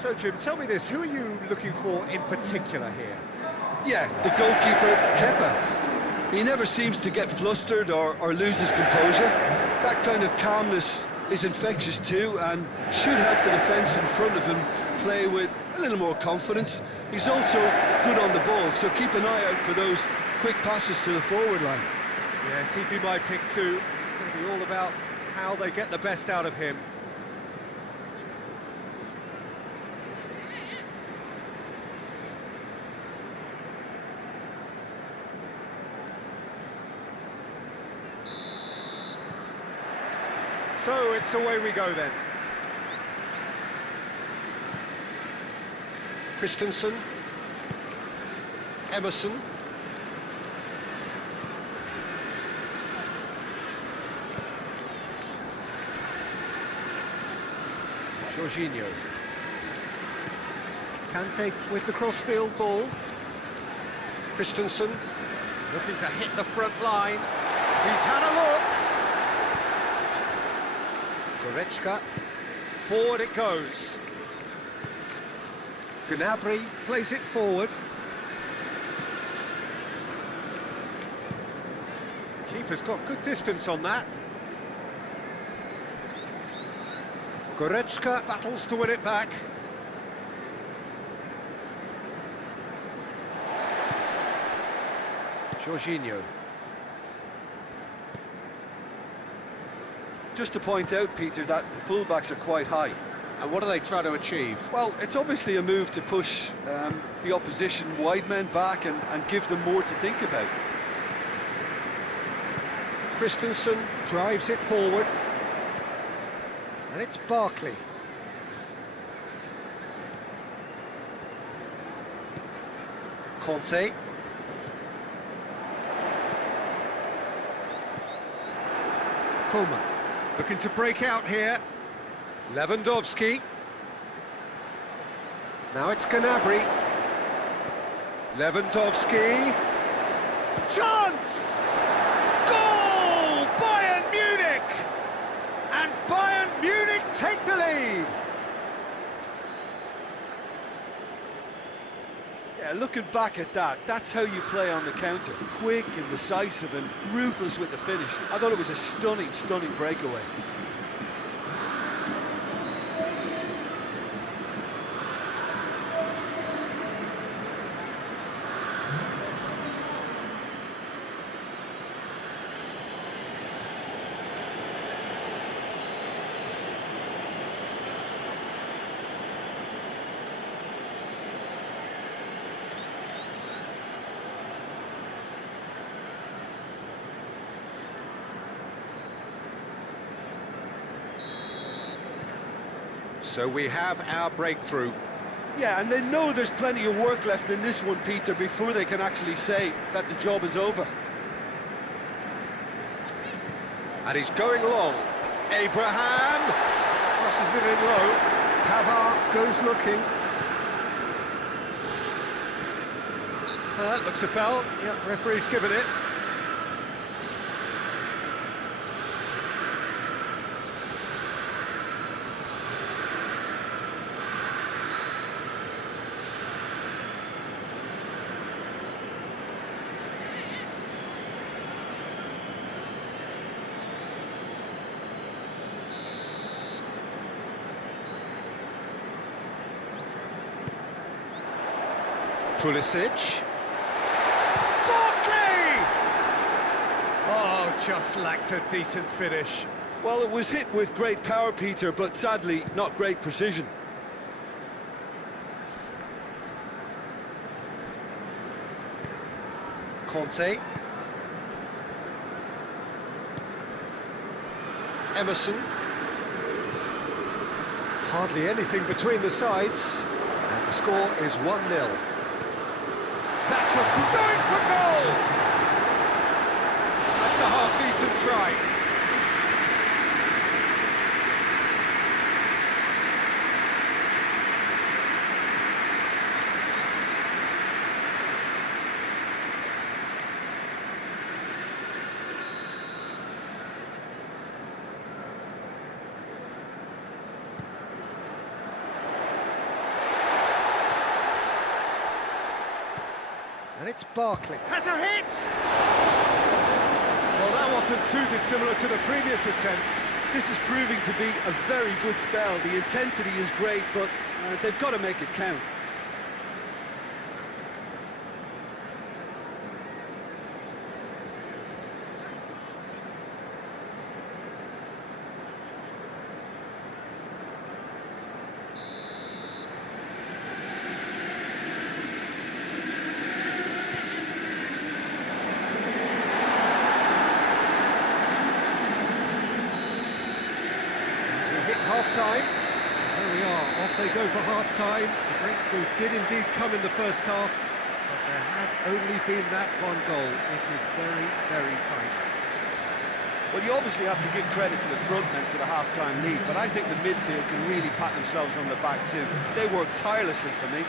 So, Jim, tell me this, who are you looking for in particular here? Yeah, the goalkeeper, Kepa. He never seems to get flustered or lose his composure. That kind of calmness is infectious too, and should help the defence in front of him play with a little more confidence. He's also good on the ball, so keep an eye out for those quick passes to the forward line. Yes, he'd be my pick too. It's going to be all about how they get the best out of him. So it's away we go then. Christensen, Emerson, Jorginho, Kante with the crossfield ball. Christensen looking to hit the front line. He's had a look. Goretzka, forward it goes. Gnabry plays it forward. Keeper's got good distance on that. Goretzka battles to win it back. Jorginho. Just to point out, Peter, that the fullbacks are quite high. And what are they trying to achieve? Well, it's obviously a move to push the opposition wide men back and give them more to think about. Christensen drives it forward. And it's Barkley. Conte. Coman looking to break out here. Lewandowski. Now it's Gnabry. Lewandowski. Chance! Goal! Bayern Munich! And Bayern Munich take the lead! Yeah, looking back at that, that's how you play on the counter. Quick and decisive and ruthless with the finish. I thought it was a stunning, stunning breakaway. So we have our breakthrough. Yeah, and they know there's plenty of work left in this one, Peter, before they can actually say that the job is over. And he's going long. Abraham crosses it in low. Pavard goes looking. Looks a foul. Yep, referee's given it. Pulisic. Barkley! Oh, just lacked a decent finish. Well, it was hit with great power, Peter, but sadly, not great precision. Conte. Emerson. Hardly anything between the sides. And the score is 1-0. That's a going for goal! That's a half-decent try. And it's Barkley. Has a hit! Well, that wasn't too dissimilar to the previous attempt. This is proving to be a very good spell. The intensity is great, but they've got to make it count. Half-time. There we are, off they go for half-time. The breakthrough did indeed come in the first half, but there has only been that one goal. It is very, very tight. Well, you obviously have to give credit to the front men for the half-time lead, but I think the midfield can really pat themselves on the back too. They worked tirelessly for me.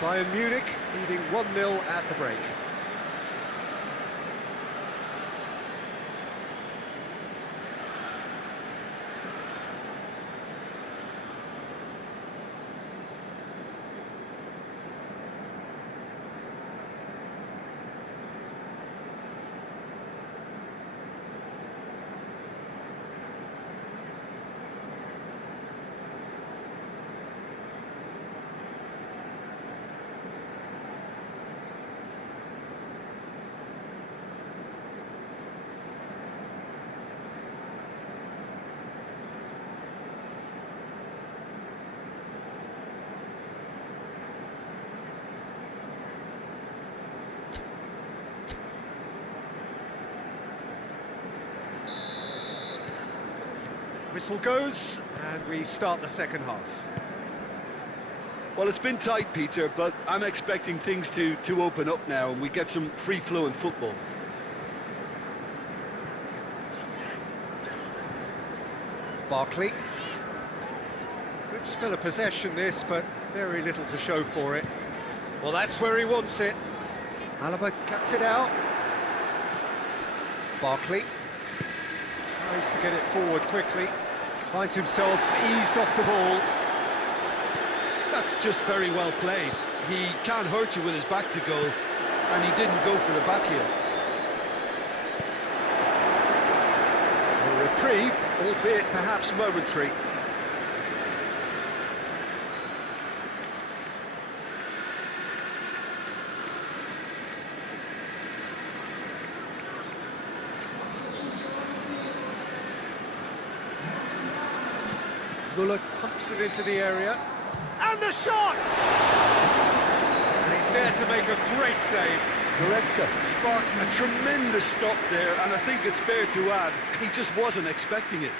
Bayern Munich leading 1-0 at the break. Whistle goes, and we start the second half. Well, it's been tight, Peter, but I'm expecting things to open up now and we get some free-flowing football. Barkley. Good spell of possession this, but very little to show for it. Well, that's where he wants it. Alaba cuts it out. Barkley tries to get it forward quickly. Finds himself eased off the ball. That's just very well played. He can't hurt you with his back to goal, and he didn't go for the back heel. A reprieve, albeit perhaps momentary. Muller pumps it into the area. And the shot! And he's there to make a great save. Goretzka sparked a tremendous stop there, and I think it's fair to add, he just wasn't expecting it.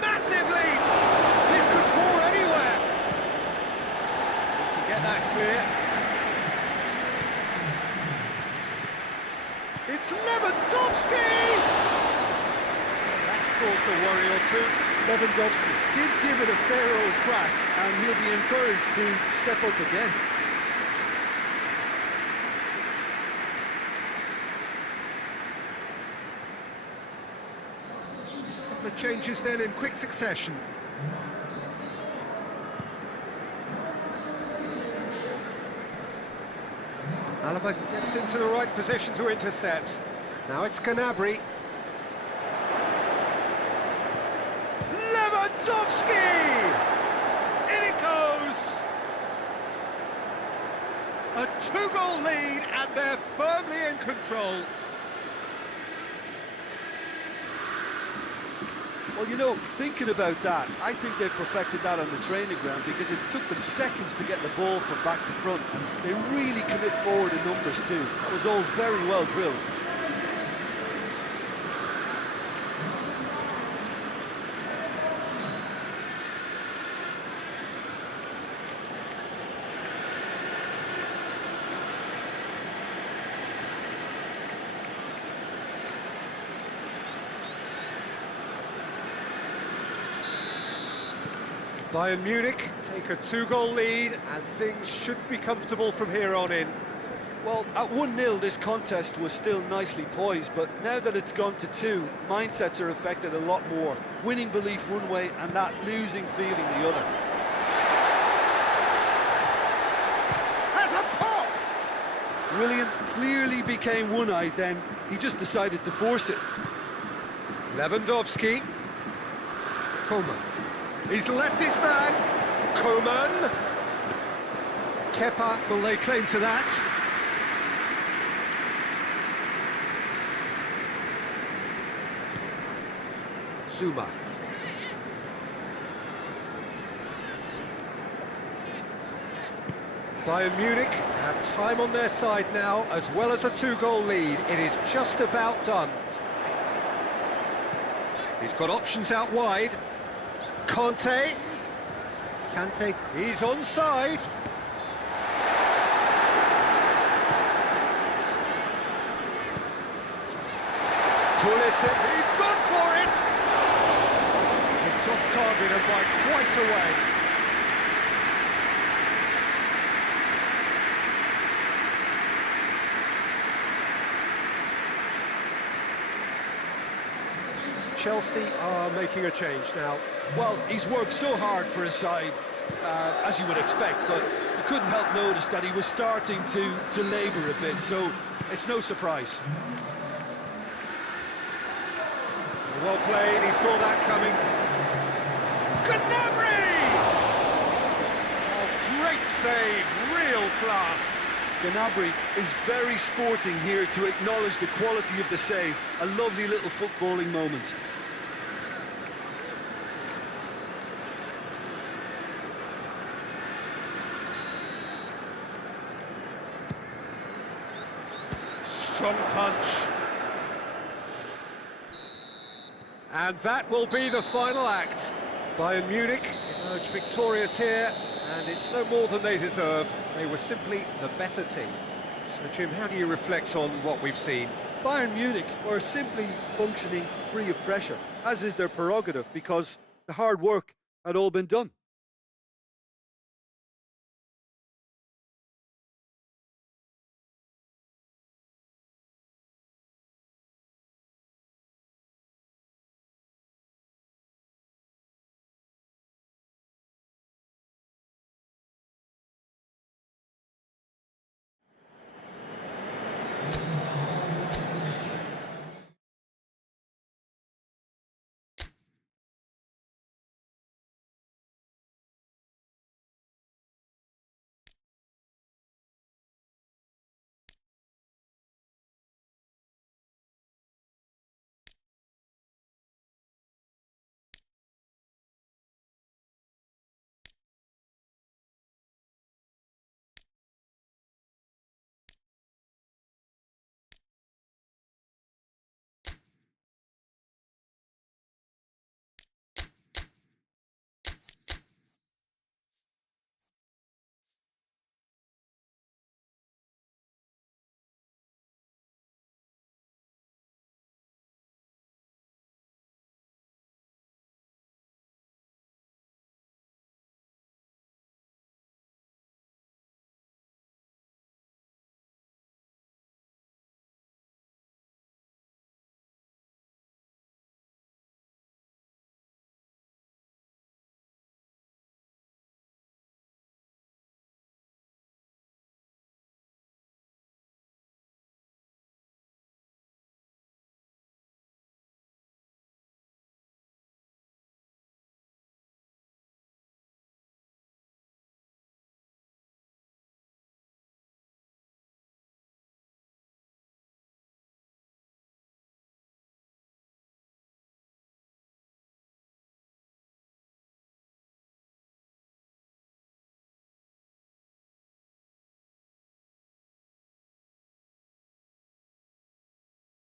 Massive lead! This could fall anywhere. Get that clear. It's Lewandowski! That's caused a worry or two. Lewandowski did give it a fair old crack, and he'll be encouraged to step up again. The changes then in quick succession. Alaba gets into the right position to intercept. Now it's Gnabry. Lewandowski! In it goes! A two-goal lead, and they're firmly in control. Well, you know, thinking about that, I think they've perfected that on the training ground because it took them seconds to get the ball from back to front, and they really commit forward in numbers too. That was all very well drilled. Bayern Munich take a two-goal lead, and things should be comfortable from here on in. Well, at 1-0 this contest was still nicely poised, but now that it's gone to 2, mindsets are affected a lot more. Winning belief one way and that losing feeling the other. Has a pop! Willian clearly became one-eyed then. He just decided to force it. Lewandowski. Coman. He's left his man. Coman. Kepa will lay claim to that. Zuma. Bayern Munich have time on their side now, as well as a two-goal lead. It is just about done. He's got options out wide. Kante, he's onside. Pulisic, he's gone for it. It's off target and by quite a way. Chelsea are making a change now. Well, he's worked so hard for his side, as you would expect, but you couldn't help notice that he was starting to labour a bit, so it's no surprise. Well played, he saw that coming. Gnabry! Oh, great save, real class. Gnabry is very sporting here to acknowledge the quality of the save. A lovely little footballing moment. strong punch. And that will be the final act. Bayern Munich emerge victorious here, and it's no more than they deserve. They were simply the better team. So, Jim, how do you reflect on what we've seen? Bayern Munich were simply functioning free of pressure, as is their prerogative, because the hard work had all been done.